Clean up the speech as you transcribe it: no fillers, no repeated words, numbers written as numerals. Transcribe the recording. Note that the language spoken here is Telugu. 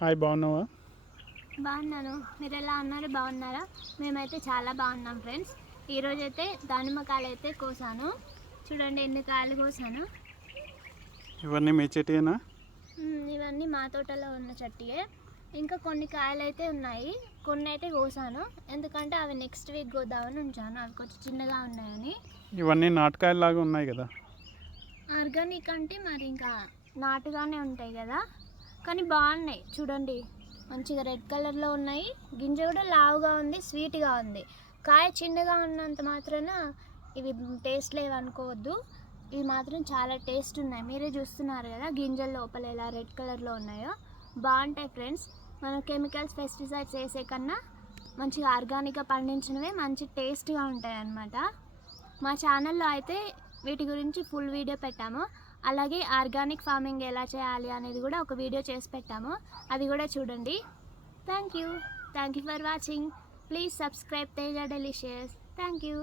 హాయ్, బాగున్నావా? బాగున్నాను. మీరు ఎలా ఉన్నారు? బాగున్నారా? మేమైతే చాలా బాగున్నాం ఫ్రెండ్స్. ఈరోజైతే దానిమ్మకాయలు అయితే కోసాను. చూడండి ఎన్ని కాయలు కోసాను. ఇవన్నీ మీ చెట్టేనా? ఇవన్నీ మా తోటలో ఉన్న చెట్టియే. ఇంకా కొన్ని కాయలు అయితే ఉన్నాయి. కొన్ని అయితే కోసాను, ఎందుకంటే అవి నెక్స్ట్ వీక్ కోద్దామని ఉంచాను. అవి కొంచెం చిన్నగా ఉన్నాయని. ఇవన్నీ నాటకాయలాగా ఉన్నాయి కదా. ఆర్గానిక్ అంటే మరి ఇంకా నాటుగానే ఉంటాయి కదా, కానీ బాగున్నాయి. చూడండి మంచిగా రెడ్ కలర్లో ఉన్నాయి. గింజ కూడా లావుగా ఉంది, స్వీట్గా ఉంది. కాయ చిన్నగా ఉన్నంత మాత్రాన ఇవి టేస్ట్ లేవు అనుకోవద్దు. ఇవి మాత్రం చాలా టేస్ట్ ఉన్నాయి. మీరే చూస్తున్నారు కదా గింజల లోపల ఎలా రెడ్ కలర్లో ఉన్నాయో. బాగుంటాయి ఫ్రెండ్స్. మనం కెమికల్స్ పెస్టిసైడ్స్ వేసే కన్నా మంచిగా ఆర్గానిక్గా పండించినవే మంచి టేస్ట్గా ఉంటాయి అన్నమాట. మా ఛానల్లో అయితే వీటి గురించి ఫుల్ వీడియో పెట్టాము. అలాగే ఆర్గానిక్ ఫార్మింగ్ ఎలా చేయాలి అనేది కూడా ఒక వీడియో చేసి పెట్టాము. అది కూడా చూడండి. Thank you for watching. Please subscribe Teja delicious. Thank you.